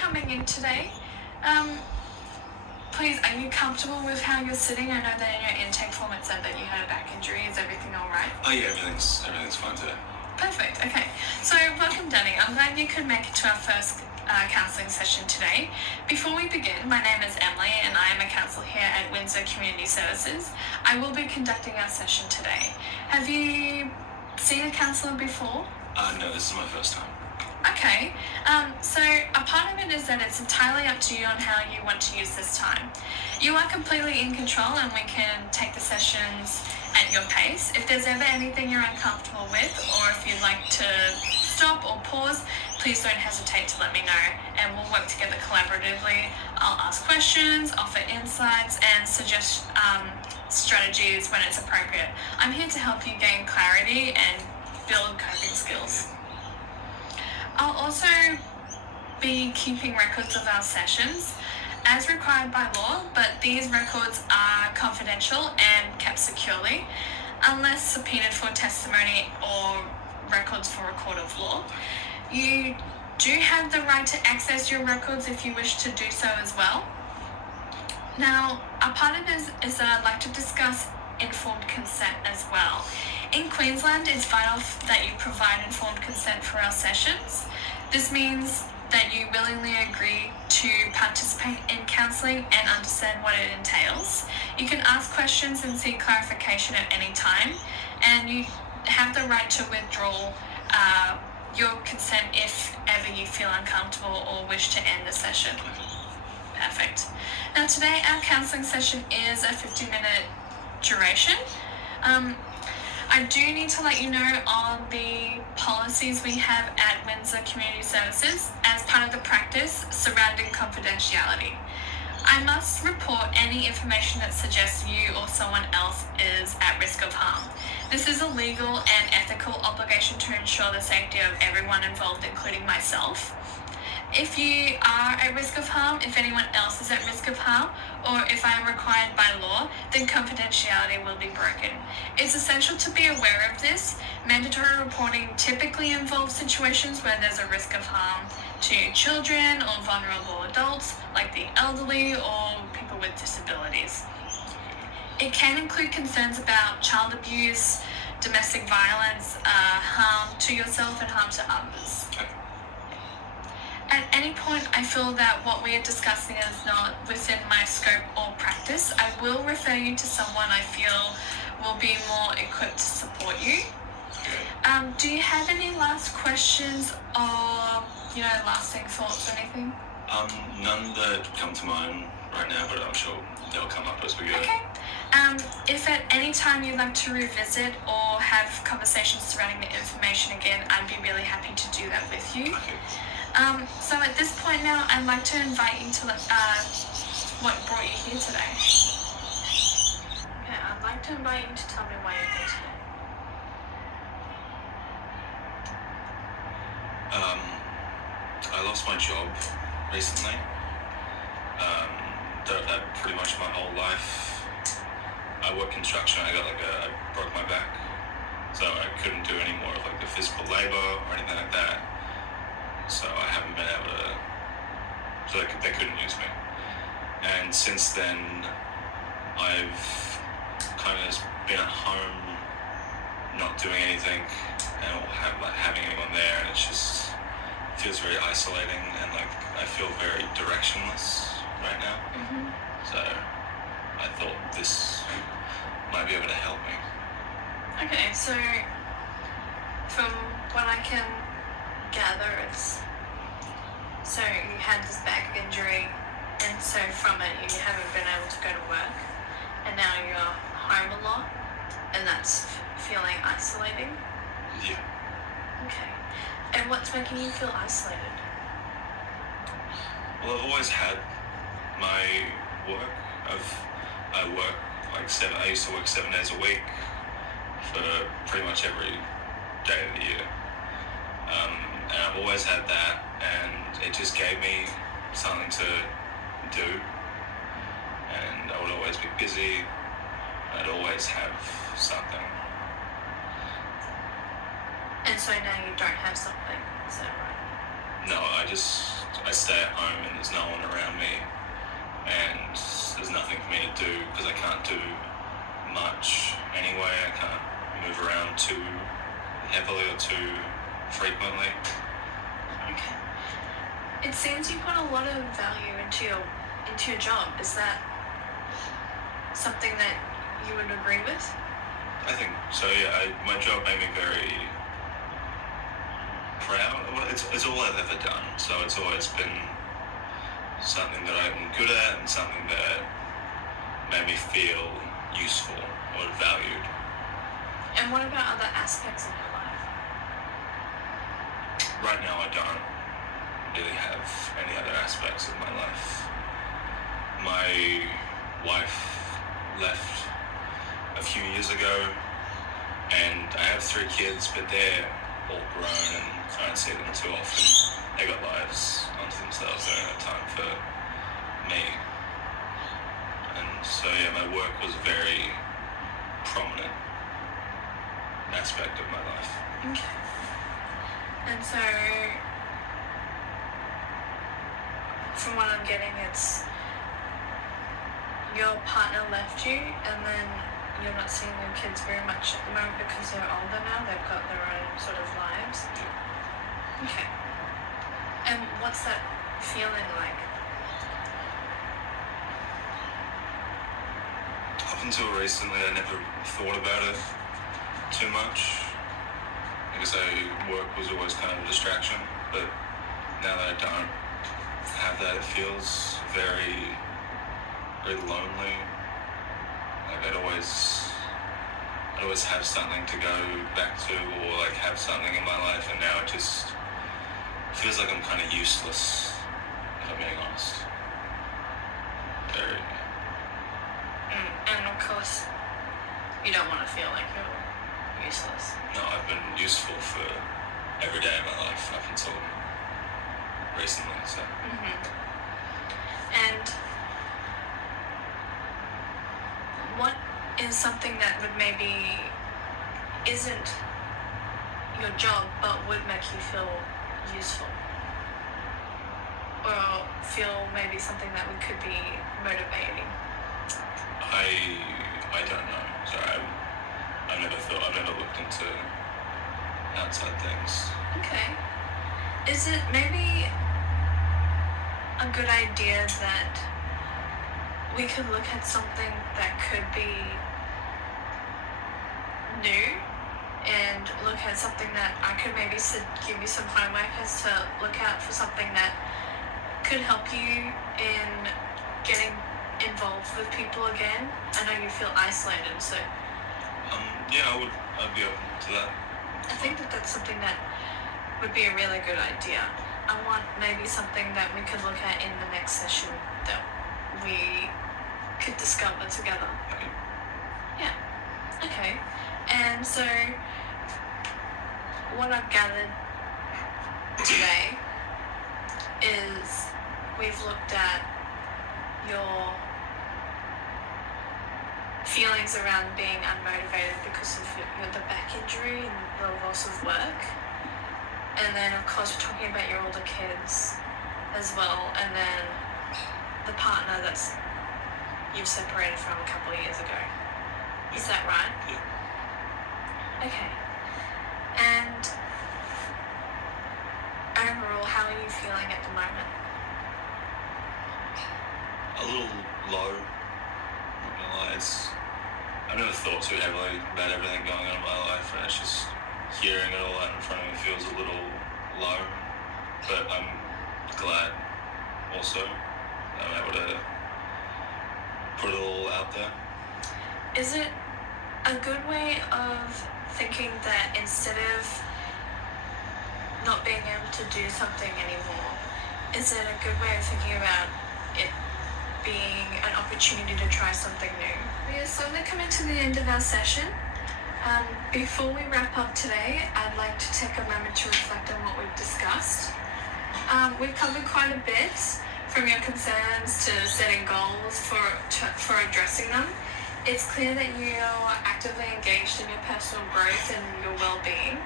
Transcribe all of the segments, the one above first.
coming in today. Um, Please, are you comfortable with how you're sitting? I know that in your intake form it said that you had a back injury. Is everything all right? Oh yeah, everything's fine today. Perfect. Okay. So welcome, Danny. I'm glad you could make it to our first counselling session today. Before we begin, my name is Emily and I am a counsellor here at Windsor Community Services. I will be conducting our session today. Have you seen a counsellor before? No, this is my first time. Okay, so a part of it is that it's entirely up to you on how you want to use this time. You are completely in control and we can take the sessions at your pace. If there's ever anything you're uncomfortable with or if you'd like to stop or pause, please don't hesitate to let me know and we'll work together collaboratively. I'll ask questions, offer insights and suggest strategies when it's appropriate. I'm here to help you gain clarity and build coping skills. I'll also be keeping records of our sessions as required by law, but these records are confidential and kept securely unless subpoenaed for testimony or records for a court of law. You do have the right to access your records if you wish to do so as well. Now, a part of this is that I'd like to discuss informed consent as well. In Queensland, it's vital that you provide informed consent for our sessions. This means that you willingly agree to participate in counselling and understand what it entails. You can ask questions and seek clarification at any time, and you have the right to withdraw your consent if ever you feel uncomfortable or wish to end the session. Perfect. Now today our counselling session is a 50-minute duration. I do need to let you know on the policies we have at Windsor Community Services as part of the practice surrounding confidentiality. I must report any information that suggests you or someone else is at risk of harm. This is a legal and ethical obligation to ensure the safety of everyone involved, including myself. If you are at risk of harm, if anyone else is at risk of harm, or if I am required by law, then confidentiality will be broken. It's essential to be aware of this. Mandatory reporting typically involves situations where there's a risk of harm to children or vulnerable adults, like the elderly or people with disabilities. It can include concerns about child abuse, domestic violence, harm to yourself and harm to others. At any point I feel that what we are discussing is not within my scope or practice, I will refer you to someone I feel will be more equipped to support you. Do you have any last questions or, lasting thoughts or anything? None that come to mind right now, but I'm sure they'll come up as we go. Okay. If at any time you'd like to revisit or have conversations surrounding the information again, I'd be really happy to do that with you. Okay. So at this point now, I'd like to invite you to what brought you here today. Okay, I'd like to invite you to tell me why you're here today. I lost my job recently. That I've had pretty much my whole life. I work construction. I broke my back, so I couldn't do any more of the physical labor or anything like that. So I haven't been able to, so they couldn't use me. And since then, I've kind of just been at home, not doing anything, and having anyone there, and it just feels very isolating, and I feel very directionless right now. Mm-hmm. So I thought this might be able to help me. Okay, so from what I can gather, so you had this back injury and so from it you haven't been able to go to work and now you're home a lot and that's feeling isolating? Yeah. Okay. And what's making you feel isolated? Well, I've always had my work. I work I used to work 7 days a week for pretty much every day of the year. And I've always had that, and it just gave me something to do. And I would always be busy. I'd always have something. And so now you don't have something, is that right? No, I just I stay at home and there's no one around me, and there's nothing for me to do because I can't do much anyway. I can't move around too heavily or too frequently. Okay. It seems you put a lot of value into your job. Is that something that you would agree with? I think so. Yeah, my job made me very proud. Well, it's all I've ever done, so it's always been something that I'm good at and something that made me feel useful or valued. And what about other aspects of your life? Right now, I don't really have any other aspects of my life. My wife left a few years ago, and I have 3 kids, but they're all grown and I don't see them too often. They got lives onto themselves. They don't have time for me. And so yeah, my work was a very prominent aspect of my life. Okay. And so, from what I'm getting, it's your partner left you, and then you're not seeing your kids very much at the moment because they're older now. They've got their own sort of lives. Yeah. Okay. And what's that feeling like? Up until recently, I never thought about it too much. I guess work was always kind of a distraction, but now that I don't have that, it feels very, very lonely. Like I'd always have something to go back to, or like have something in my life, and now it just feels like I'm kind of useless, if I'm being honest. Very. And of course, you don't want to feel like you're useless. No, I've been useful for every day of my life up until recently, so. And what is something that would maybe isn't your job but would make you feel useful? Or feel maybe something that could be motivating? I don't know. Sorry, I've never looked into outside things. Okay. Is it maybe a good idea that we could look at something that could be new and look at something that I could maybe give you some homework as to look out for something that could help you in getting involved with people again? I know you feel isolated, so Yeah, I'd be open to that. I think that that's something that would be a really good idea. I want maybe something that we could look at in the next session that we could discover together. Okay. Yeah. Okay. And so what I've gathered today is we've looked at your feelings around being unmotivated because of the back injury and the loss of work. And then, of course, we're talking about your older kids as well. And then the partner that's you've separated from a couple of years ago. Is that right? Yeah. Okay. And overall, how are you feeling at the moment? A little low. Not gonna lie. I've never thought too heavily about everything going on in my life, and it's just hearing it all out in front of me feels a little low. But I'm glad also that I'm able to put it all out there. Is it a good way of thinking that instead of not being able to do something anymore, is it a good way of thinking about it being an opportunity to try something new? We are slowly coming to the end of our session. Before we wrap up today, I'd like to take a moment to reflect on what we've discussed. We've covered quite a bit, from your concerns to setting goals for addressing them. It's clear that you're actively engaged in your personal growth and your well-being.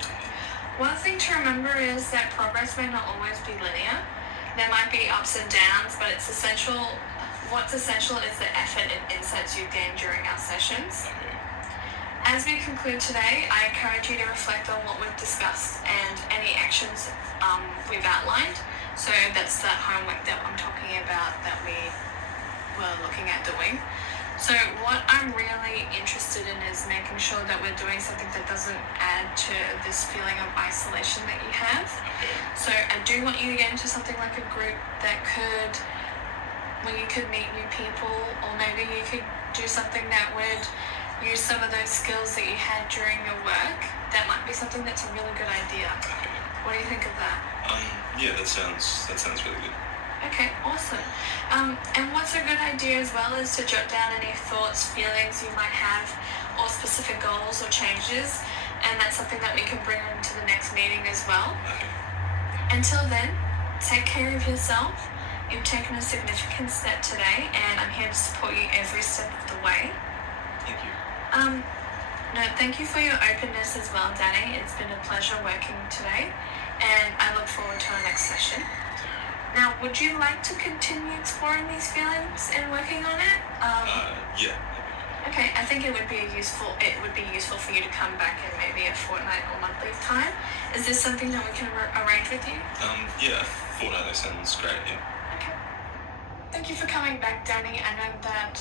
One thing to remember is that progress may not always be linear. there might be ups and downs, but it's essential. What's essential is the effort and insights you gain during our sessions. Okay. As we conclude today, I encourage you to reflect on what we've discussed and any actions we've outlined. So that's that homework that I'm talking about that we were looking at doing. So what I'm really interested in is making sure that we're doing something that doesn't add to this feeling of isolation that you have. Okay. So I do want you to get into something like a group that could, where you could meet new people, or maybe you could do something that would use some of those skills that you had during your work. That might be something that's a really good idea. Okay. What do you think of that? Yeah, that sounds really good. Okay, awesome. And what's a good idea as well is to jot down any thoughts, feelings you might have, or specific goals or changes, and that's something that we can bring into the next meeting as well. Okay. Until then, take care of yourself. You've taken a significant step today, and I'm here to support you every step of the way. Thank you. No, thank you for your openness as well, Danny. It's been a pleasure working today, and I look forward to our next session. Now, would you like to continue exploring these feelings and working on it? Yeah. Okay, I think it would be useful for you to come back in maybe a fortnight or monthly time. Is this something that we can arrange with you? Yeah, fortnightly sounds great, yeah. Okay. Thank you for coming back, Danny. I know that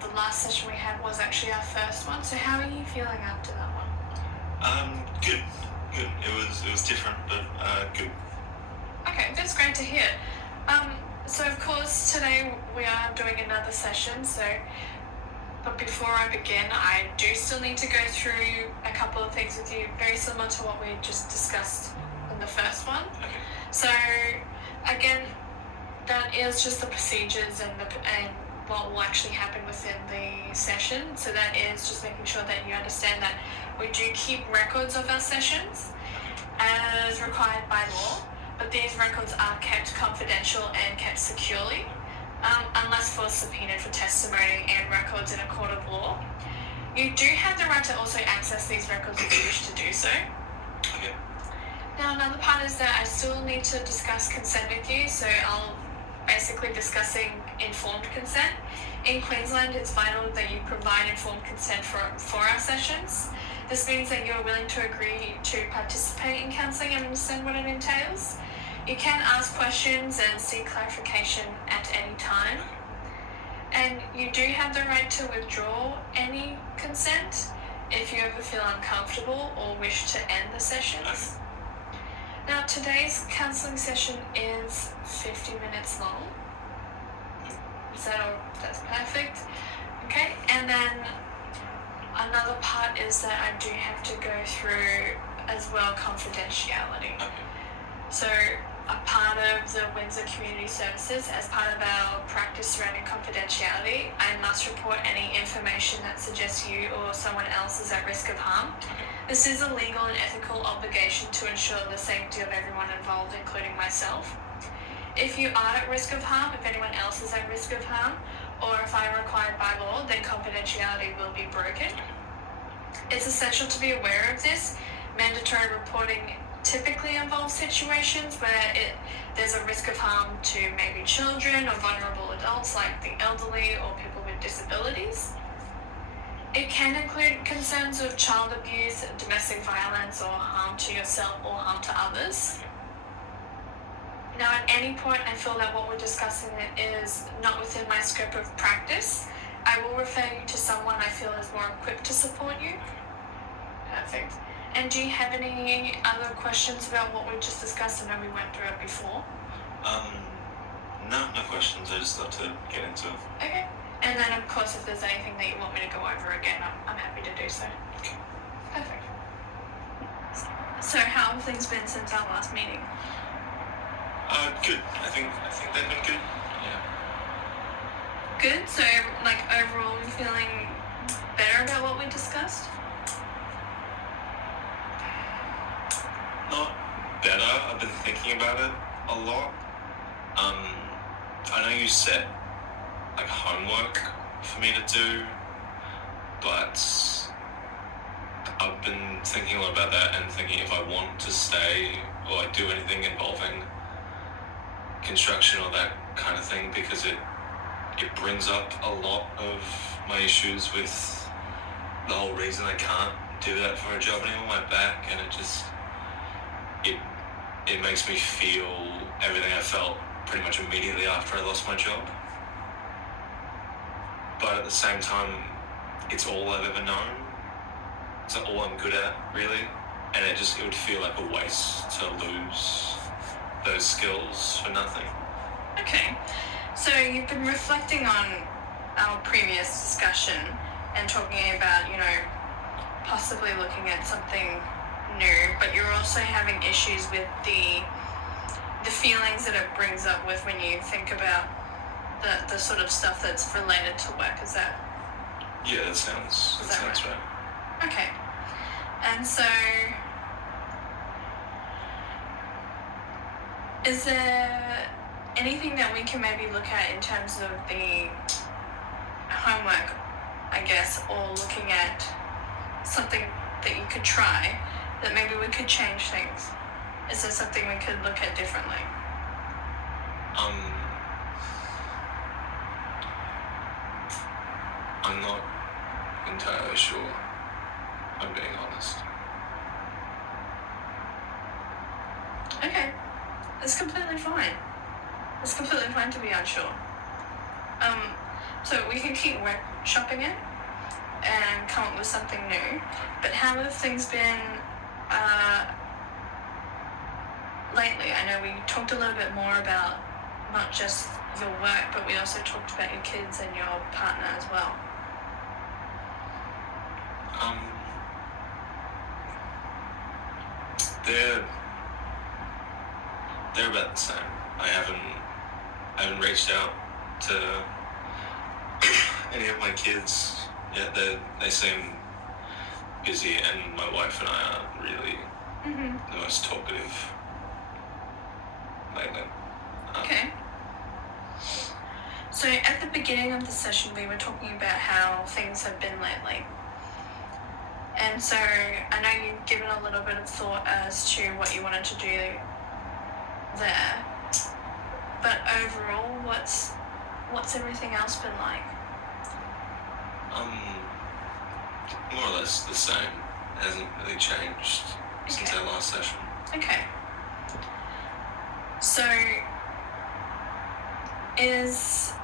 the last session we had was actually our first one, so how are you feeling after that one? Good. It was different, but good. Okay, that's great to hear. So of course today we are doing another session, but before I begin, I do still need to go through a couple of things with you, very similar to what we just discussed in the first one. Okay. So again, that is just the procedures and what will actually happen within the session. So that is just making sure that you understand that we do keep records of our sessions as required by law, but these records are kept confidential and kept securely, unless for subpoenaed for testimony and records in a court of law. You do have the right to also access these records if you wish to do so. Okay. Now, another part is that I still need to discuss consent with you, so I'll basically discussing informed consent. In Queensland, it's vital that you provide informed consent for our sessions. This means that you're willing to agree to participate in counselling and understand what it entails. You can ask questions and seek clarification at any time. And you do have the right to withdraw any consent if you ever feel uncomfortable or wish to end the sessions. Now, today's counselling session is 50 minutes long. Is that all? That's perfect. Okay, and then another part is that I do have to go through as well confidentiality. Okay. So a part of the Windsor Community Services, as part of our practice surrounding confidentiality, I must report any information that suggests you or someone else is at risk of harm. This is a legal and ethical obligation to ensure the safety of everyone involved, including myself. If you are at risk of harm, if anyone else is at risk of harm, or if I am required by law, then confidentiality will be broken. It's essential to be aware of this. Mandatory reporting typically involves situations where there's a risk of harm to maybe children or vulnerable adults like the elderly or people with disabilities. It can include concerns of child abuse, domestic violence, or harm to yourself or harm to others. Now, at any point I feel that what we're discussing is not within my scope of practice, I will refer you to someone I feel is more equipped to support you. Perfect. And do you have any other questions about what we just discussed? I know we went through it before. No questions. I just thought to get into it. Okay. And then, of course, if there's anything that you want me to go over again, I'm happy to do so. Okay. Perfect. So, how have things been since our last meeting? Good. I think they've been good. Yeah. Good. So, like overall, you're feeling better about what we discussed? Not better. I've been thinking about it a lot. I know you set like homework for me to do, but I've been thinking a lot about that and thinking if I want to stay or like do anything involving construction or that kind of thing because it brings up a lot of my issues with the whole reason I can't do that for a job anymore, my back, and it makes me feel everything I felt pretty much immediately after I lost my job. But at the same time, it's all I've ever known. It's all I'm good at, really. And it would feel like a waste to lose those skills for nothing. Okay, so you've been reflecting on our previous discussion and talking about, possibly looking at something new, but you're also having issues with the feelings that it brings up with when you think about the sort of stuff that's related to work. Is that? Yeah, that sounds right. Okay, and so is there anything that we can maybe look at in terms of the homework, I guess, or looking at something that you could try that maybe we could change things? Is there something we could look at differently? I'm not entirely sure, I'm being honest. Okay, that's completely fine. It's completely fine to be unsure. So we can keep workshopping it and come up with something new. But how have things been lately? I know we talked a little bit more about not just your work, but we also talked about your kids and your partner as well. They're about the same. I haven't reached out to any of my kids yet. They seem busy, and my wife and I aren't really the most talkative lately. Okay. So at the beginning of the session, we were talking about how things have been lately. And so I know you've given a little bit of thought as to what you wanted to do there. But overall, what's everything else been like? More or less the same. It hasn't really changed since our last session. Okay. So, is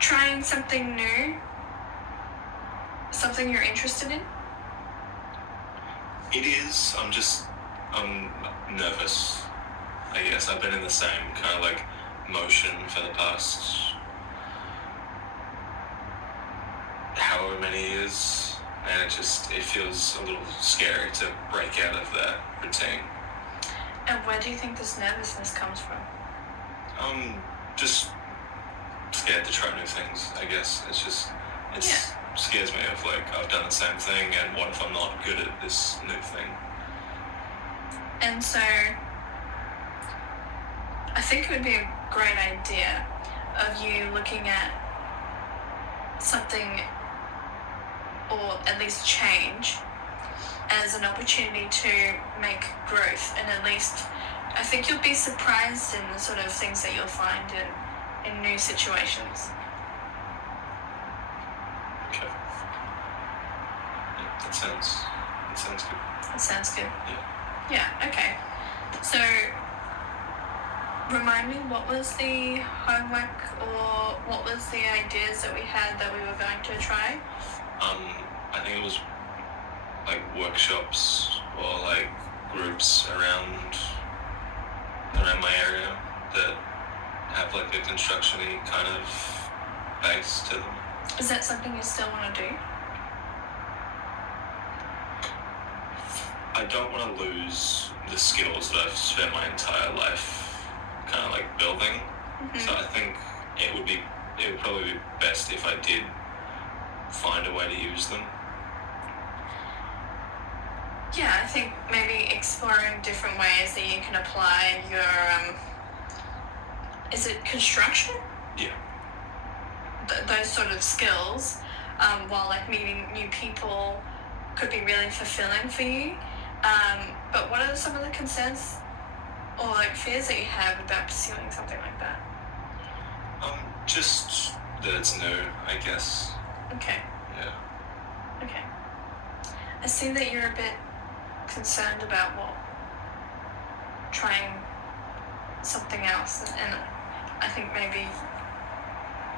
trying something new something you're interested in? It is. I'm nervous, I guess. I've been in the same kind of like motion for the past however many years, and it feels a little scary to break out of that routine. And where do you think this nervousness comes from? Just scared to try new things, I guess. It scares me of like, I've done the same thing, and what if I'm not good at this new thing? And so I think it would be a great idea of you looking at something, or at least change, as an opportunity to make growth. And at least I think you'll be surprised in the sort of things that you'll find in new situations. Okay. Yeah, that sounds good. That sounds good. Yeah. Yeah, okay. So remind me, what was the homework, or what was the ideas that we had that we were going to try? I think it was like workshops or like groups around my area that have like a construction-y kind of base to them. Is that something you still want to do? I don't want to lose the skills that I've spent my entire life kind of like building. So I think it would probably be best if I did find a way to use them. Yeah, I think maybe exploring different ways that you can apply your, is it construction? Yeah. Those sort of skills, while like meeting new people could be really fulfilling for you. But what are some of the concerns or like fears that you have about pursuing something Just that it's new, I guess. Okay. Yeah. Okay. I see that you're a bit concerned about trying something else, and I think maybe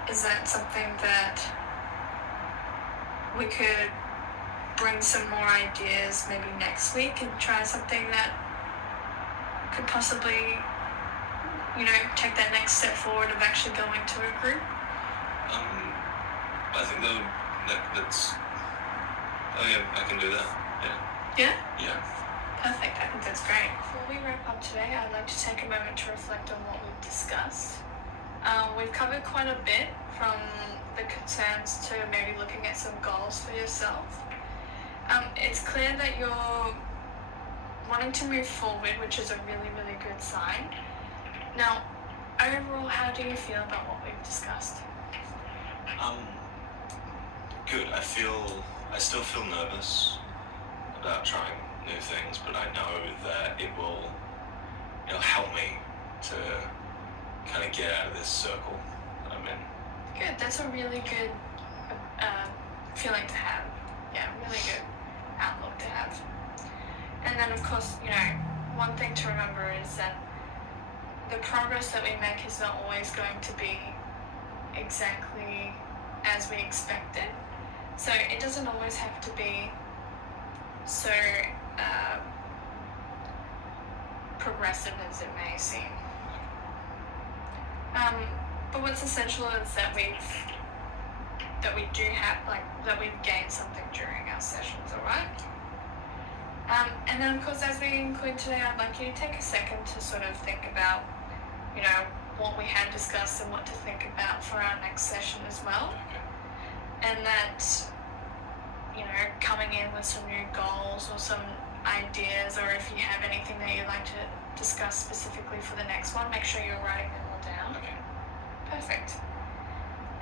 is that something that we could bring some more ideas maybe next week and try something that could possibly, take that next step forward of actually going to a group? I think that's. Oh yeah, I can do that. Yeah? Yeah. Perfect. I think that's great. Before we wrap up today, I'd like to take a moment to reflect on what we've discussed. We've covered quite a bit, from the concerns to maybe looking at some goals for yourself. It's clear that you're wanting to move forward, which is a really, really good sign. Now, overall, how do you feel about what we've discussed? Good. I still feel nervous about trying new things, but I know that it'll help me to kind of get out of this circle that I'm in. Good. That's a really good feeling to have. Yeah, really good outlook to have. And then, of course, one thing to remember is that the progress that we make is not always going to be exactly as we expected. So it doesn't always have to be so progressive as it may seem. But what's essential is that we've gained something during our sessions, alright? And then, of course, as we conclude today, I'd like you to take a second to sort of think about, what we had discussed and what to think about for our next session as well. And that, coming in with some new goals or some ideas, or if you have anything that you'd like to discuss specifically for the next one, make sure you're writing them all down. Okay. Perfect.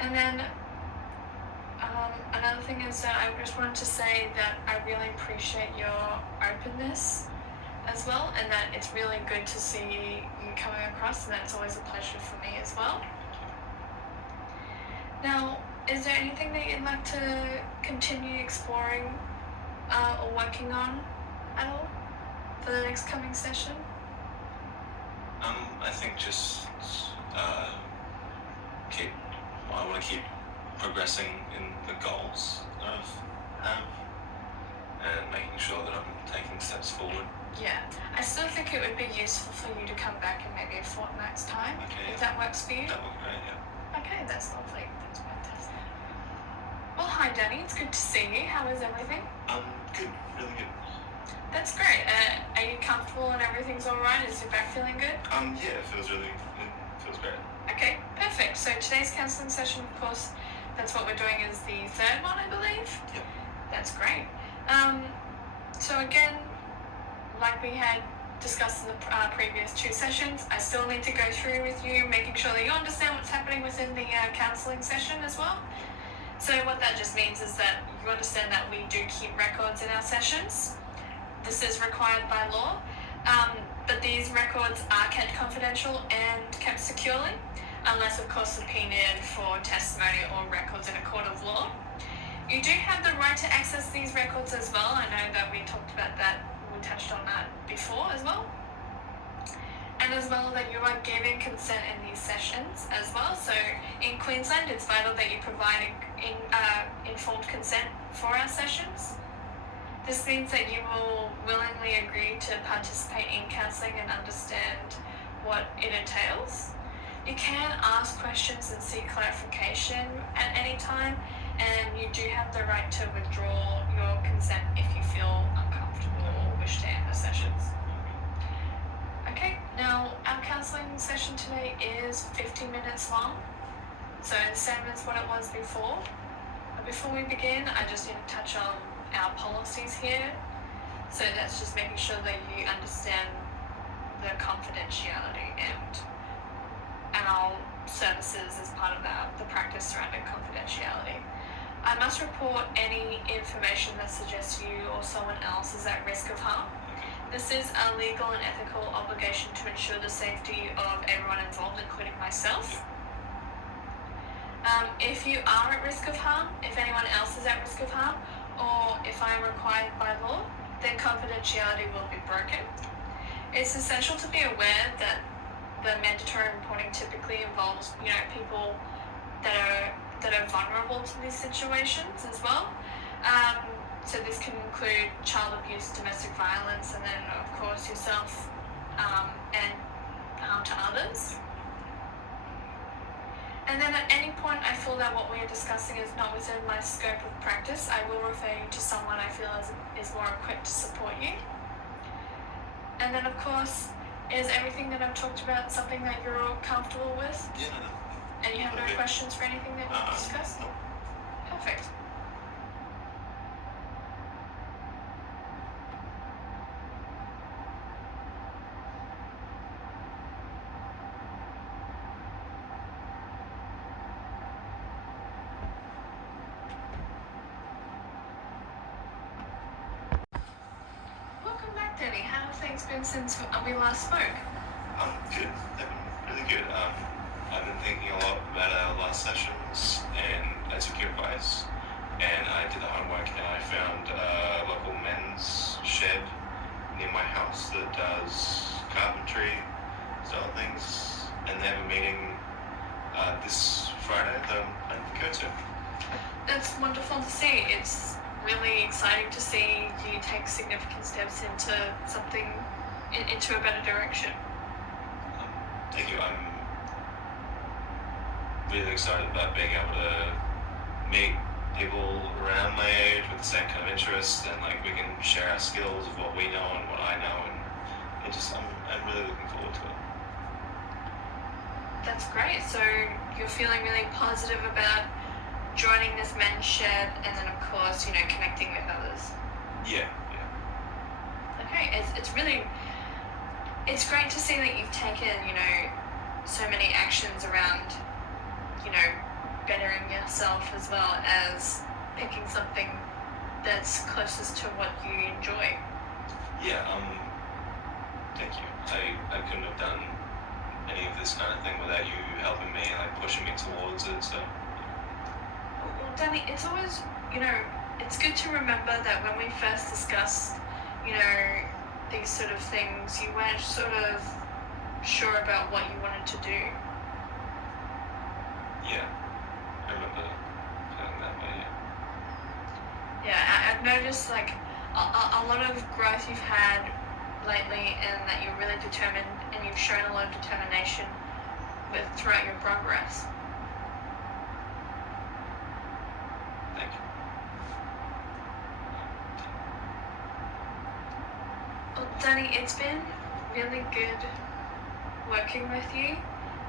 And then another thing is that I just wanted to say that I really appreciate your openness as well, and that it's really good to see you coming across, and that's always a pleasure for me as well. Now, is there anything that you'd like to continue exploring or working on at all for the next coming session? I think just I want to keep progressing in the goals that I have and making sure that I'm taking steps forward. Yeah, I still think it would be useful for you to come back in maybe a fortnight's time, Okay, if that works for you. That would be great, yeah. Okay, that's lovely. That's fantastic. Well, hi Danny, it's good to see you. How is everything? Good, really good. That's great. Are you comfortable and everything's alright? Is your back feeling good? Yeah, it feels great. Okay, perfect. So today's counselling session, of course, that's what we're doing, is the third one, I believe? Yep. That's great. So again, like we had discussed in the previous two sessions, I still need to go through with you, making sure that you understand what's happening within the counselling session as well. So what that just means is that you understand that we do keep records in our sessions. This is required by law, but these records are kept confidential and kept securely, unless of course subpoenaed for testimony or records in a court of law. You do have the right to access these records as well. I know that we talked about that, we touched on that before as well. And as well that you are giving consent in these sessions as well. So in Queensland, it's vital that you provide informed consent for our sessions. This means that you will willingly agree to participate in counselling and understand what it entails. You can ask questions and seek clarification at any time, and you do have the right to withdraw your consent if you feel uncomfortable or wish to end the sessions. Okay, now our counselling session today is 50 minutes long, so the same as what it was before. But before we begin, I just need to touch on our policies here. So that's just making sure that you understand the confidentiality and our services as part of the practice surrounding confidentiality. I must report any information that suggests you or someone else is at risk of harm. This is a legal and ethical obligation to ensure the safety of everyone involved, including myself. If you are at risk of harm, if anyone else is at risk of harm, or if I am required by law, then confidentiality will be broken. It's essential to be aware that the mandatory reporting typically involves, people that are vulnerable to these situations as well. So this can include child abuse, domestic violence, and then of course yourself and harm to others. And then at any point I feel that what we are discussing is not within my scope of practice, I will refer you to someone I feel is more equipped to support you. And then of course, is everything that I've talked about something that you're all comfortable with? Yeah, no. And you have no Okay. questions for anything that we've discussed? No. Perfect. Welcome back, Danny. How have things been since we last spoke? Good. They've been really good. I've been thinking a lot about our last sessions, and I took your advice, and I did the homework, and I found a local men's shed near my house that does carpentry style things, and they have a meeting this Friday that I'm planning to go to. That's wonderful to see. It's really exciting to see you take significant steps into something, into a better direction. Thank you. I'm really excited about being able to meet people around my age with the same kind of interests, and like we can share our skills of what we know and what I know, and I'm really looking forward to it. That's great. So you're feeling really positive about joining this men's shed, and then of course, connecting with others. Yeah. Okay, it's great to see that you've taken, so many actions around, bettering yourself as well as picking something that's closest to what you enjoy. Yeah, thank you. I couldn't have done any of this kind of thing without you helping me and like pushing me towards it, so Well, Danny, it's always, it's good to remember that when we first discussed, these sort of things, you weren't sort of sure about what you wanted to do. yeah. I remember feeling that way, yeah. Yeah, I've noticed like a lot of growth you've had lately, and that you're really determined, and you've shown a lot of determination throughout your progress. Thank you. Well, Danny, it's been really good working with you,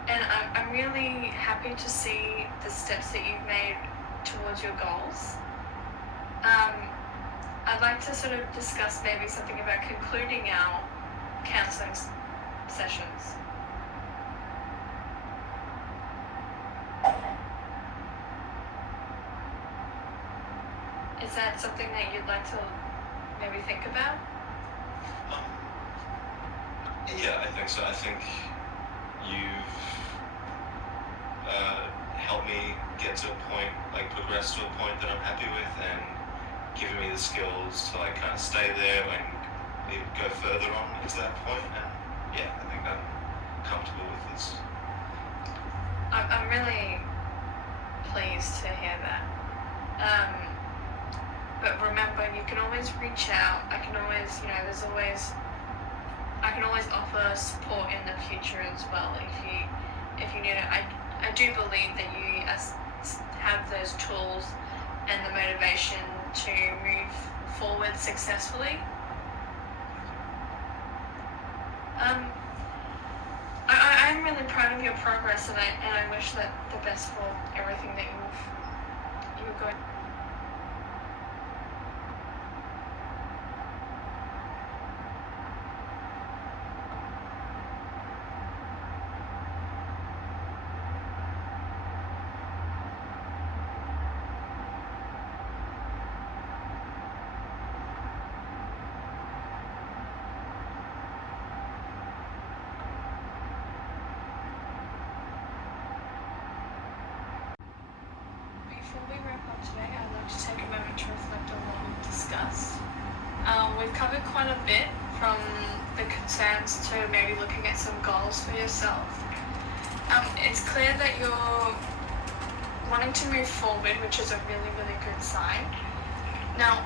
and I'm really happy to see the steps that you've made towards your goals. I'd like to sort of discuss maybe something about concluding our counselling sessions. Is that something that you'd like to maybe think about? Yeah, I think so. I think you've helped me get to a point, like progress to a point that I'm happy with, and given me the skills to like kind of stay there and go further on into that point. And yeah, I think I'm comfortable with this. I'm really pleased to hear that. But remember, you can always reach out. I can always, I can always offer support in the future as well if you need it. I do believe that you have those tools and the motivation to move forward successfully. I'm really proud of your progress, and I wish that the best for everything that you're going. today, I'd like to take a moment to reflect on what we've discussed. We've covered quite a bit, from the concerns to maybe looking at some goals for yourself. It's clear that you're wanting to move forward, which is a really, really good sign. Now,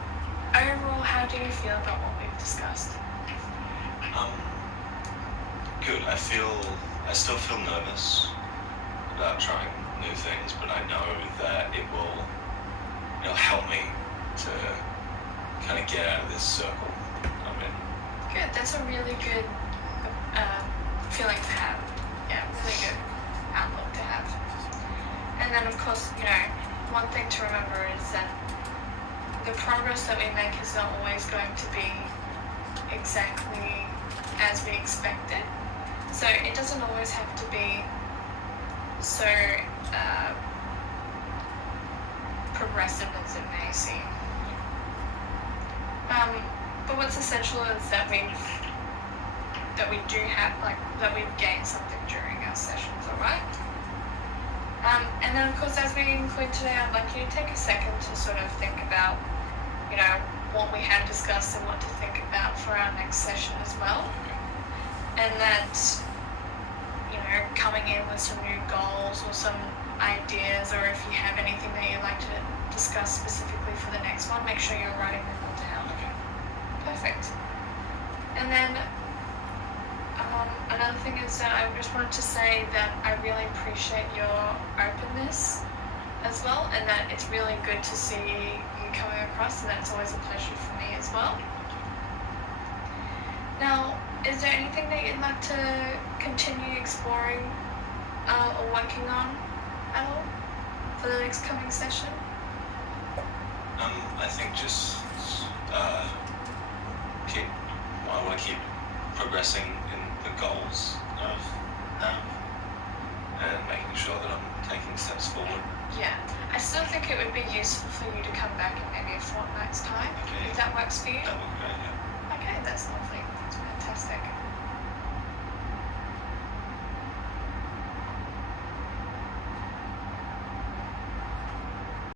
overall, how do you feel about what we've discussed? Good. I still feel nervous about trying new things, but I know that it will, help me to kind of get out of this circle I'm in. Good. That's a really good feeling to have. Yeah, really good outlook to have. And then, of course, one thing to remember is that the progress that we make is not always going to be exactly as we expected. So it doesn't always have to be so progressive as it may seem. But what's essential is that we've gained something during our sessions, alright? And then, of course, as we conclude today, I'd like you to take a second to sort of think about, what we have discussed and what to think about for our next session as well. And that, coming in with some new goals or some ideas, or if you have anything that you'd like to discuss specifically for the next one, make sure you're writing them all down. Okay. Perfect. And then another thing is that I just wanted to say that I really appreciate your openness as well, and that it's really good to see you coming across, and that's always a pleasure for me as well. Now, is there anything that you'd like to continue exploring or working on at all for the next coming session? I think just I want to keep progressing in the goals of and making sure that I'm taking steps forward. Yeah, I still think it would be useful for you to come back in maybe a fortnight's time, Okay. if that works for you. That would be great, yeah. Okay, that's lovely.